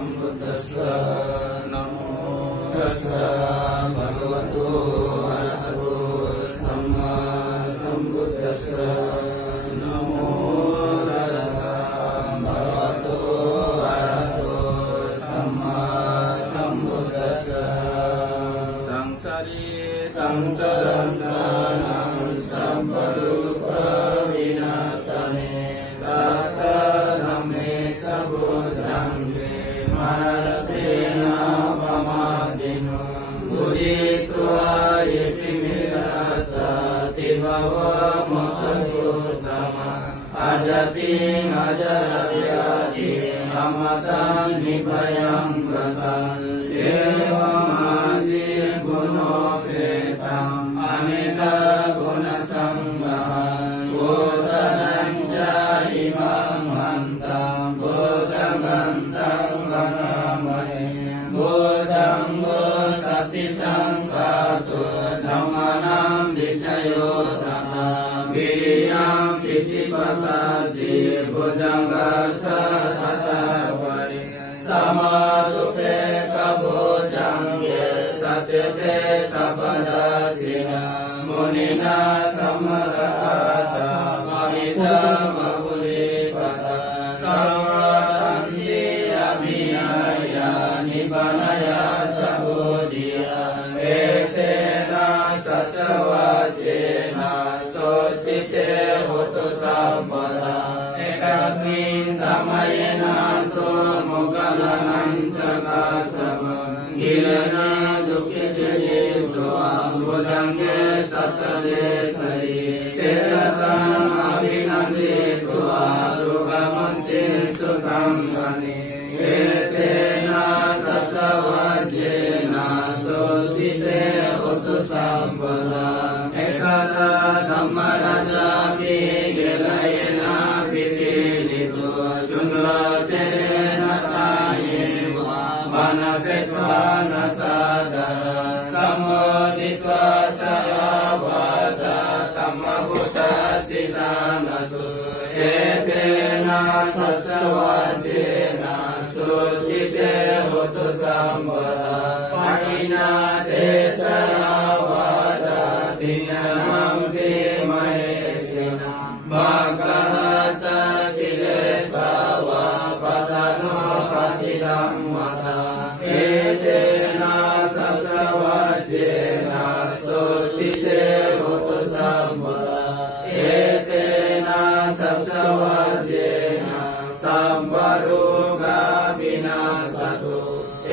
มพุทธัสสะนะโมตัสสะภะคะวะโตอะระหะโตสัมมาสัมพุทธัสสะนะโมตัสสะภะคะวะโตอะระหะโตสัมมาสัมพุทธัสสะสังสาริสังสารันตานังสัมปะทุกขวินาศเนสัทธะธัมเมสัพพุทธังเวมารสเสนาปมาติโนบุญิตวะยิปิมิสัตตาติภวะมะหันตุตมะอาจติงอาจารยาติอมตังนิพยังปะตังเอวะมาติกุโนเปตังอเนกกุณสังฆังโกสนัญจาอิมังหันตังโกจังกันตังวะนามะเอโกจังโกสัตติสังฆาตุธัมมานังดิชโยตถาวิริยังปิติปัสสัตติบุจังกัสสะทัตตาปริสัมมาตุเปกะโพจังเยสัตติเตสัพพดาสินามุนินาสัมมะตตามหิตามะปุริปตาสังฆตันติอภิญญานิพพานายาสัพพุติยาเอเตนะสัจจวัจเจนะโสติเตโหตุสัมปทาเอกัสมินสัมมัยนันโตโมกขลานันจกัสสะมังกิเลนะดุขิเตยิโสอัมพุทังเกสัตตะเดสยิเตสังอภินันติตัวลูกมังสิสุตังสนิเอเตนะสัจจวัจเจนะโสติเตโหตุสัมปทาเอกตาธัมมราชามิเกลเยนะปิปิลิโตจุลเตเรนะตาเยวะวานะเปตวานะสาดาสัมโมทิตวะสยาวาตาธัมมพุทธสิตานะสุเอเตนะสัจจวัจเจนะสุติเตโหตุสัมปทาปะหินาเตสราวาตาติญนังติมะเอสินาภะคะหะตะกิเลสาวะปะทะโนปะติธัมมะทาเอเตนะสัจจวัจเจนะสุติเตโหตุสัมปทาเอเตนะสัจจวัจเจนะสัมปะโรกะวินาศตุเอ